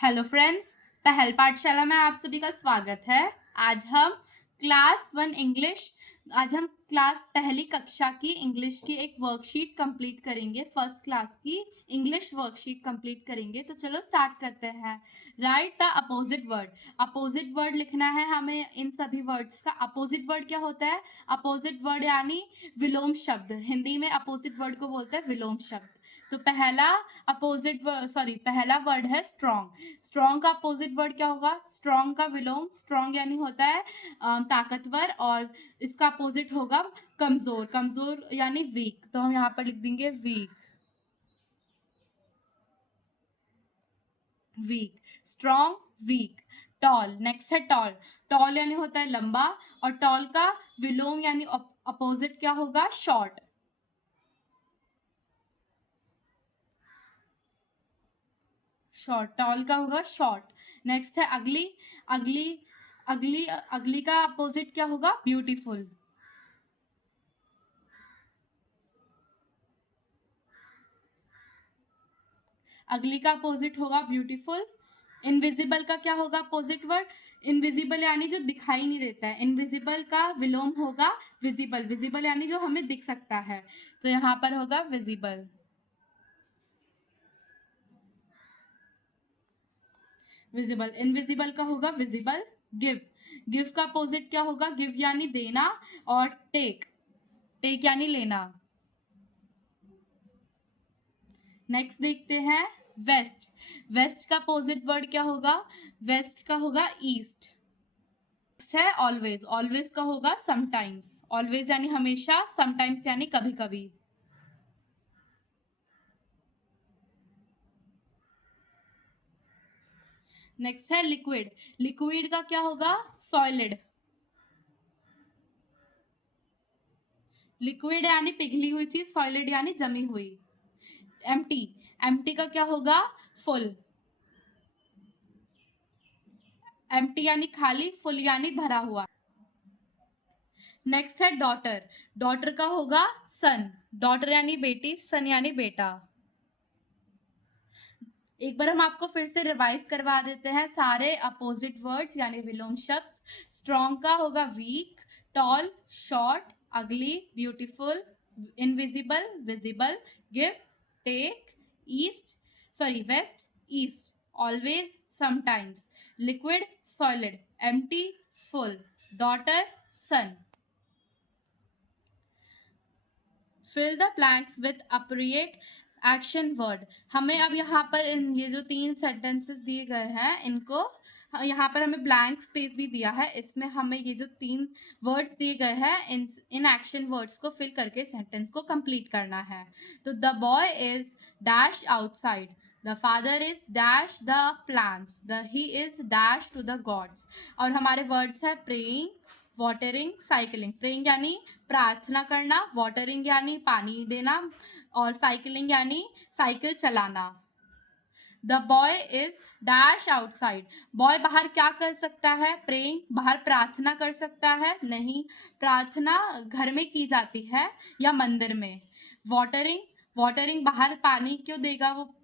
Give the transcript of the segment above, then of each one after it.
Hello friends, पहल पाठशाला में आप सभी का स्वागत है। आज हम क्लास वन इंग्लिश आज हम क्लास पहली कक्षा की इंग्लिश की एक वर्कशीट कंप्लीट करेंगे। फर्स्ट क्लास की इंग्लिश वर्कशीट कंप्लीट करेंगे। तो चलो स्टार्ट करते हैं। Right the opposite word. Opposite word लिखना है हमें। इन सभी वर्ड्स का अपोजिट वर्ड क्या होता है? अपोजिट वर्ड यानी विलोम शब्द। हिंदी में अपोजिट वर्ड को बोलते हैं विलोम शब्द। तो पहला वर्ड है स्ट्रॉन्ग। स्ट्रॉन्ग का अपोजिट वर्ड क्या होगा? स्ट्रॉन्ग का विलोम। स्ट्रॉन्ग यानी होता है ताकतवर, और इसका अपोजिट होगा कमजोर। कमजोर यानी वीक। तो हम यहाँ पर लिख देंगे weak. Weak, strong, weak. Tall, next है टॉल। टॉल यानी होता है लंबा, और टॉल का विलोम यानी अपोजिट क्या होगा? शॉर्ट। शॉर्ट, टॉल का होगा शॉर्ट। नेक्स्ट है अगली। अगली अगली अगली का अपोजिट क्या होगा? ब्यूटीफुल। अगली का अपोजिट होगा ब्यूटीफुल। इनविजिबल का क्या होगा अपोजिट वर्ड? इनविजिबल यानी जो दिखाई नहीं देता है। इनविजिबल का विलोम होगा विजिबल। विजिबल यानी जो हमें दिख सकता है। तो यहाँ पर होगा विजिबल। विजिबल। इनविजिबल का होगा विजिबल। गिव। गिव का अपोजिट क्या होगा? गिव यानी देना, और टेक। टेक यानी लेना। नेक्स्ट देखते हैं वेस्ट। वेस्ट का अपोजिट वर्ड क्या होगा? वेस्ट का होगा ईस्ट। नेक्स्ट है ऑलवेज। ऑलवेज का होगा समटाइम्स। ऑलवेज यानी हमेशा, समटाइम्स यानी कभी कभी। नेक्स्ट है लिक्विड। लिक्विड का क्या होगा? सॉलिड। लिक्विड यानी पिघली हुई चीज, सॉलिड यानी जमी हुई। एम्प्टी। एम्प्टी का क्या होगा? फुल। एम्प्टी यानी खाली, फुल यानी भरा हुआ। नेक्स्ट है डॉटर। डॉटर का होगा सन। डॉटर यानी बेटी, सन यानी बेटा। एक बार हम आपको फिर से रिवाइज करवा देते हैं सारे अपोजिट वर्ड्स यानी विलोम शब्द। स्ट्रॉन्ग का होगा weak, tall, short, ugly, beautiful, invisible, visible, give, take, west, east, always, sometimes, liquid, solid, empty, full, daughter, son. Fill the blanks with appropriate action word. हमें अब यहाँ पर ये जो 3 सेंटेंसेस दिए गए हैं, इनको यहाँ पर हमें ब्लैंक स्पेस भी दिया है। इसमें हमें ये जो 3 वर्ड्स दिए गए हैं, इन एक्शन वर्ड्स को फिल करके सेंटेंस को कंप्लीट करना है। तो the boy is dash outside, the father is dash the plants, the he is dash to the gods. और हमारे वर्ड्स है प्रेइंग, वाटरिंग, साइकिलिंग। प्रेइंग यानी प्रार्थना करना, वाटरिंग यानी पानी देना, और साइकिलिंग यानी साइकिल चलाना। The boy is dash outside. Boy बाहर क्या कर सकता है? प्रेइंग। बाहर प्रार्थना कर सकता है? नहीं, प्रार्थना घर में की जाती है या मंदिर में। वाटरिंग, वाटरिंग बाहर पानी क्यों देगा वो?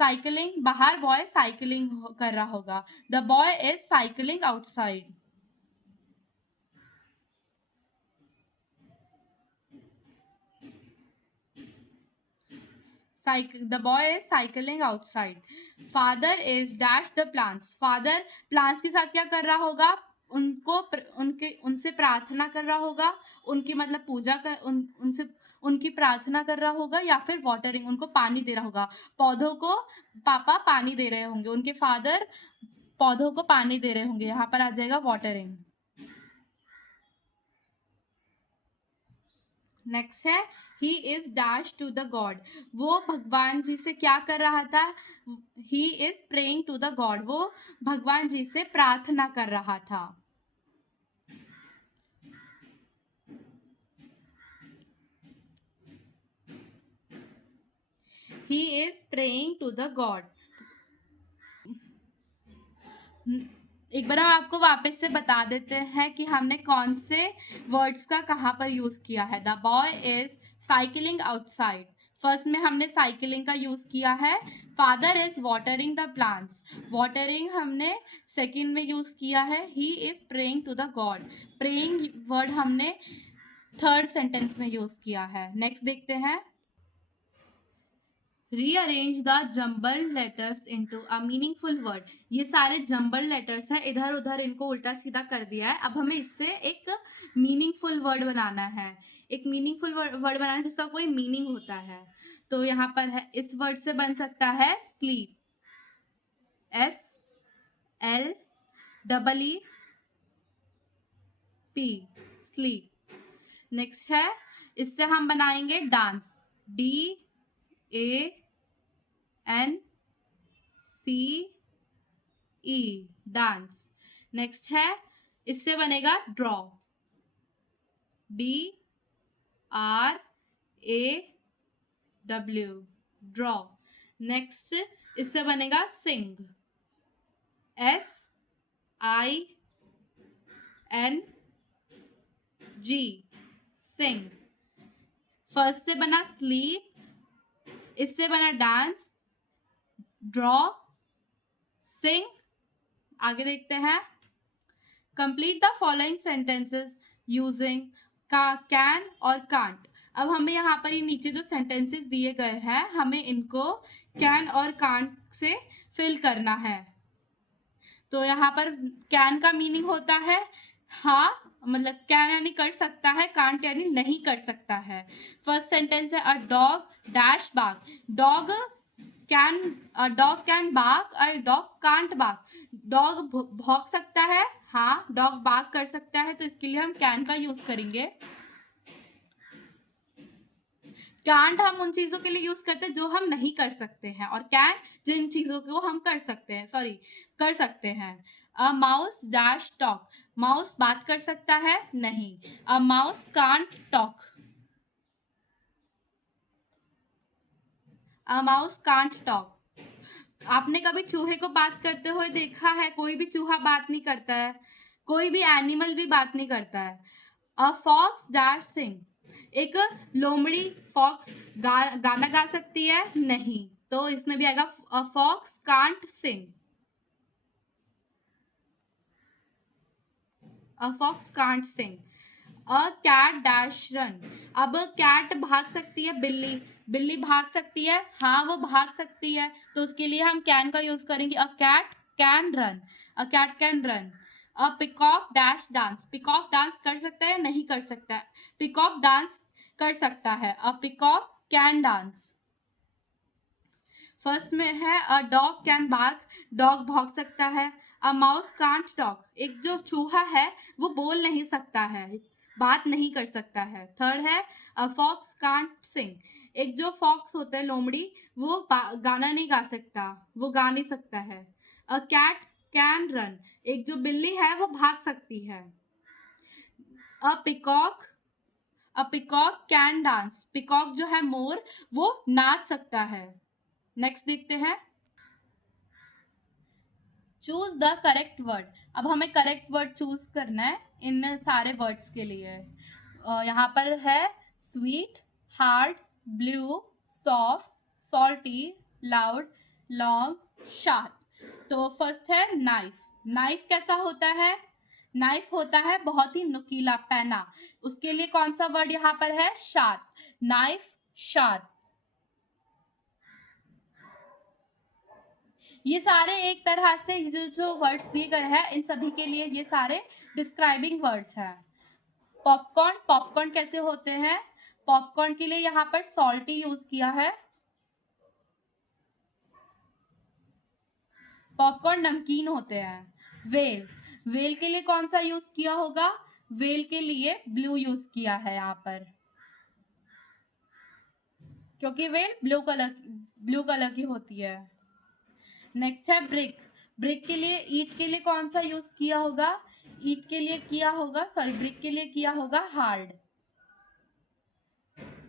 साइकिलिंग, बाहर बॉय साइकिलिंग कर रहा होगा। The boy is cycling outside. The boy is cycling outside. Father is dash the plants. Father plants के साथ क्या कर रहा होगा? उनसे प्रार्थना कर रहा होगा। उनकी मतलब पूजा कर उनसे उनकी प्रार्थना कर रहा होगा, या फिर वाटरिंग, उनको पानी दे रहा होगा। पौधों को पापा पानी दे रहे होंगे। उनके फादर पौधों को पानी दे रहे होंगे। यहाँ पर आ जाएगा वाटरिंग। नेक्स्ट है he is dash to the god. वो भगवान जी से क्या कर रहा था? He is praying to the god. वो भगवान जी से प्रार्थना कर रहा था। He is praying to the god. एक बार हम आपको वापस से बता देते हैं कि हमने कौन से वर्ड्स का कहाँ पर यूज किया है। The boy is cycling outside, first में हमने साइकिलिंग का यूज किया है, father is watering the plants, watering हमने सेकंड में यूज किया है, he is praying to the god, praying word हमने थर्ड सेंटेंस में यूज किया है। नेक्स्ट देखते हैं, rearrange the jumble letters into a meaningful word, ये सारे जम्बल लेटर्स हैं, इधर उधर इनको उल्टा सीधा कर दिया है, अब हमें इससे एक मीनिंगफुल वर्ड बनाना है, एक मीनिंगफुल वर्ड बनाना है जिसका कोई मीनिंग होता है। तो यहाँ पर है, इस वर्ड से बन सकता है स्लीप, SLEEP, स्लीप। नेक्स्ट है, इससे हम बनाएंगे डांस, DANCE, डांस। नेक्स्ट है, इससे बनेगा ड्रॉ, DRAW, ड्रॉ। नेक्स्ट इससे बनेगा सिंग, SING, सिंग। फर्स्ट से बना स्लीप, इससे बना डांस, ड्रॉ, सिंग। आगे देखते हैं, complete the following sentences using can और कांट। अब हमें यहाँ पर ये नीचे जो सेंटेंसेस दिए गए हैं, हमें इनको कैन और कांट से फिल करना है। तो यहाँ पर कैन का मीनिंग होता है हाँ, मतलब कैन यानी कर सकता है, कांट यानी नहीं कर सकता है। फर्स्ट सेंटेंस है, a dog dash bark, dog can bark, a dog can't bark, dog भौंक सकता है, हाँ डॉग बार्क कर सकता है, तो इसके लिए हम कैन का यूज करेंगे। कांट हम उन चीजों के लिए यूज करते हैं जो हम नहीं कर सकते हैं, और कैन जिन चीजों को हम कर सकते हैं, कर सकते हैं। A mouse dash talk, mouse बात कर सकता है, नहीं। A mouse can't talk, a mouse can't talk. आपने कभी चूहे को बात करते हुए देखा है? कोई भी चूहा बात नहीं करता है, कोई भी एनिमल भी बात नहीं करता है। अ फॉक्स डैश सिंग, एक लोमड़ी फॉक्स गाना गा सकती है, नहीं। तो इसमें भी आएगा a fox can't sing, a fox can't sing. A cat dash run, अब कैट भाग सकती है, बिल्ली भाग सकती है, हाँ वो भाग सकती है, तो उसके लिए हम कैन का यूज करेंगे, a cat can run, a cat can run. A peacock dash dance, peacock dance कर सकता है, नहीं कर सकता है, पिकॉक डांस कर सकता है, a peacock can dance. First में है, a dog can bark, dog भौंक सकता है। अ माउस कांट टॉक, एक जो चूहा है वो बोल नहीं सकता है, बात नहीं कर सकता है। थर्ड है, अ फॉक्स कांट सिंग, एक जो फॉक्स होता है लोमड़ी, वो गाना नहीं गा सकता, वो गा नहीं सकता है। अ कैट कैन रन, एक जो बिल्ली है वो भाग सकती है। A peacock can dance, peacock जो है मोर, वो नाच सकता है। नेक्स्ट देखते हैं, चूज द करेक्ट वर्ड। अब हमें करेक्ट वर्ड चूज करना है इन सारे वर्ड्स के लिए। यहाँ पर है sweet, hard, blue, soft, salty, loud, long, sharp. तो फर्स्ट है नाइफ, नाइफ कैसा होता है? नाइफ होता है बहुत ही नुकीला, पैना, उसके लिए कौन सा वर्ड यहाँ पर है? Sharp, knife sharp. ये सारे एक तरह से जो वर्ड्स दिए गए हैं, इन सभी के लिए ये सारे डिस्क्राइबिंग वर्ड्स हैं। पॉपकॉर्न, पॉपकॉर्न कैसे होते हैं? पॉपकॉर्न के लिए यहाँ पर सॉल्टी यूज किया है, पॉपकॉर्न नमकीन होते हैं। वेल, वेल के लिए कौन सा यूज किया होगा? वेल के लिए ब्लू यूज किया है यहाँ पर, क्योंकि वेल ब्लू कलर की होती है। नेक्स्ट है ब्रिक, ब्रिक के लिए, ईट के लिए कौन सा यूज किया होगा? ईट के लिए किया होगा, सॉरी ब्रिक के लिए किया होगा हार्ड,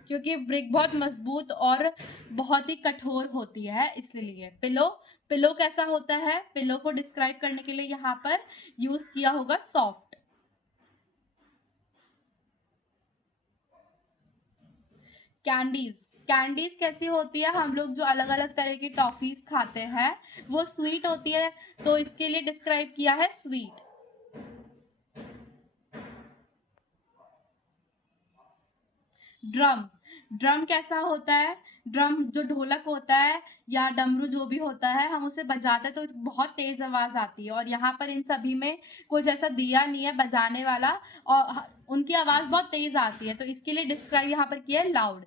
क्योंकि ब्रिक बहुत मजबूत और बहुत ही कठोर होती है, इसलिए। पिलो, पिलो कैसा होता है? पिलो को डिस्क्राइब करने के लिए यहाँ पर यूज किया होगा सॉफ्ट। कैंडीज, कैंडीज कैसी होती है, हम लोग जो अलग अलग तरह की टॉफीज खाते हैं वो स्वीट होती है, तो इसके लिए डिस्क्राइब किया है स्वीट। ड्रम, ड्रम कैसा होता है, ड्रम जो ढोलक होता है या डमरू जो भी होता है, हम उसे बजाते हैं तो बहुत तेज आवाज आती है, और यहाँ पर इन सभी में कुछ ऐसा दिया नहीं है बजाने वाला, और उनकी आवाज बहुत तेज आती है, तो इसके लिए डिस्क्राइब यहाँ पर किया है लाउड।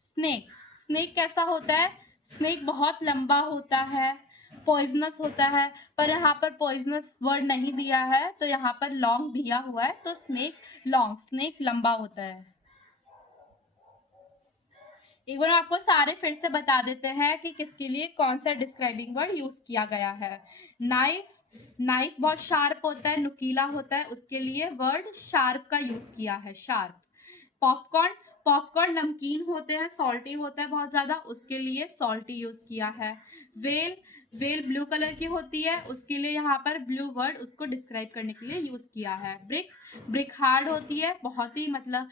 स्नेक, स्नेक कैसा होता है, स्नेक बहुत लंबा होता है, पॉइजनस होता है, पर यहाँ पर पॉइजनस वर्ड नहीं दिया है, तो यहाँ पर लॉन्ग दिया हुआ है, तो स्नेक लॉन्ग, स्नेक लंबा होता है। एक बार आपको सारे फिर से बता देते हैं कि किसके लिए कौन सा डिस्क्राइबिंग वर्ड यूज किया गया है। नाइफ, नाइफ बहुत शार्प होता है, नुकीला होता है, उसके लिए वर्ड शार्प का यूज किया है, शार्प। पॉपकॉर्न, पॉपकॉर्न नमकीन होते हैं, सॉल्टी होता है बहुत ज्यादा, उसके लिए सॉल्टी यूज किया है। वेल, वेल ब्लू कलर की होती है, उसके लिए यहाँ पर ब्लू वर्ड उसको डिस्क्राइब करने के लिए यूज किया है। ब्रिक, ब्रिक हार्ड होती है, बहुत ही मतलब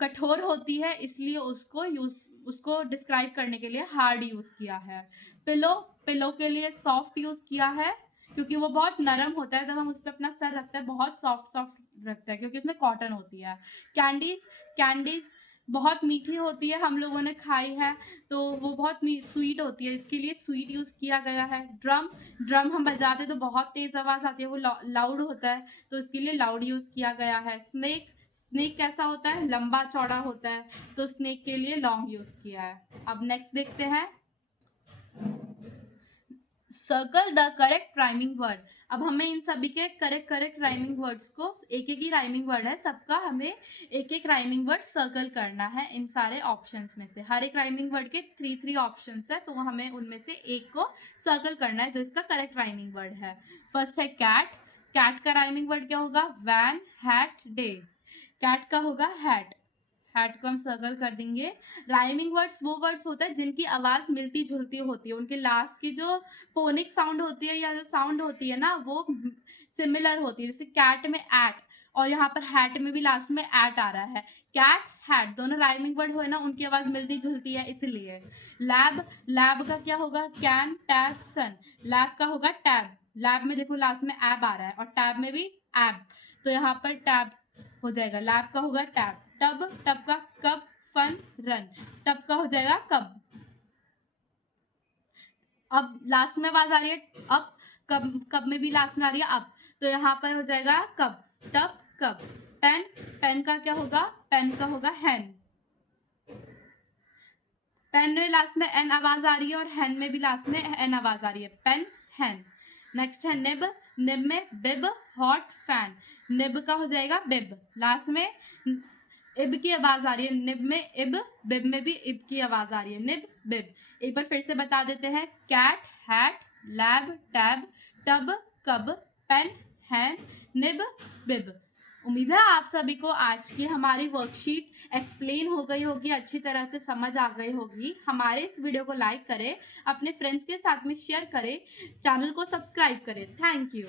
कठोर होती है, इसलिए उसको डिस्क्राइब करने के लिए हार्ड यूज किया है। पिलो, पिलो के लिए सॉफ्ट यूज किया है, क्योंकि वो बहुत नरम होता है, जब हम उस पर अपना सर रखते हैं बहुत सॉफ्ट सॉफ्ट रखता है, क्योंकि उसमें कॉटन होती है। कैंडीज, कैंडीज बहुत मीठी होती है, हम लोगों ने खाई है, तो वो बहुत स्वीट होती है, इसके लिए स्वीट यूज किया गया है। ड्रम, ड्रम हम बजाते तो बहुत तेज आवाज आती है, वो लाउड होता है, तो इसके लिए लाउड यूज किया गया है। स्नेक, स्नेक कैसा होता है, लंबा चौड़ा होता है, तो स्नेक के लिए लॉन्ग यूज किया है। अब नेक्स्ट देखते हैं, circle the correct rhyming word. अब हमें इन सभी के करेक्ट करेक्ट राइमिंग वर्ड्स को, एक एक ही राइमिंग वर्ड है सबका, हमें एक एक राइमिंग वर्ड सर्कल करना है इन सारे ऑप्शंस में से। हर एक राइमिंग वर्ड के 3 ऑप्शंस है, तो हमें उनमें से एक को सर्कल करना है जो इसका करेक्ट राइमिंग वर्ड है। फर्स्ट है कैट, कैट का राइमिंग वर्ड क्या होगा, वैन हैट डे, कैट का होगा हैट, हैट को हम सर्कल कर देंगे। राइमिंग वर्ड्स वो वर्ड्स होता है जिनकी आवाज मिलती जुलती होती है, उनके लास्ट की जो फोनिक साउंड होती है या जो साउंड होती है ना वो सिमिलर होती है, जैसे कैट में एट, और यहाँ पर हैट में भी लास्ट में एट आ रहा है। कैट हैट दोनों राइमिंग वर्ड हो ना, उनकी आवाज मिलती जुलती है इसलिए। लैब, लैब का क्या होगा, कैन टैब सन, लैब का होगा टैब, लैब में देखो लास्ट में एब आ रहा है, और टैब में भी एब, तो यहाँ पर टैब हो जाएगा। लैब का होगा टैब। टब, टब का कब, फन रन, टब का हो जाएगा कब। अब लास्ट में आवाज आ रही है अब, कब, कब में भी लास्ट में आ रही है अब, तो यहाँ पर हो जाएगा कब, टब कब। पेन, पेन का क्या होगा, पेन का होगा हैन, पेन में लास्ट में एन आवाज आ रही है, और हैन में भी लास्ट में एन आवाज आ रही है, पेन हैन। नेक्स्ट है निब, निब में बिब हॉट फैन, निब का हो जाएगा बिब, लास्ट में इब की आवाज आ रही है, निब में इब, बिब में भी इब की आवाज आ रही है, निब बिब। एक बार फिर से बता देते हैं, cat hat lab tab tub cub pen hen nib bib. उम्मीद है आप सभी को आज की हमारी वर्कशीट एक्सप्लेन हो गई होगी, अच्छी तरह से समझ आ गई होगी। हमारे इस वीडियो को लाइक करें, अपने फ्रेंड्स के साथ में शेयर करें, चैनल को सब्सक्राइब करें। Thank you.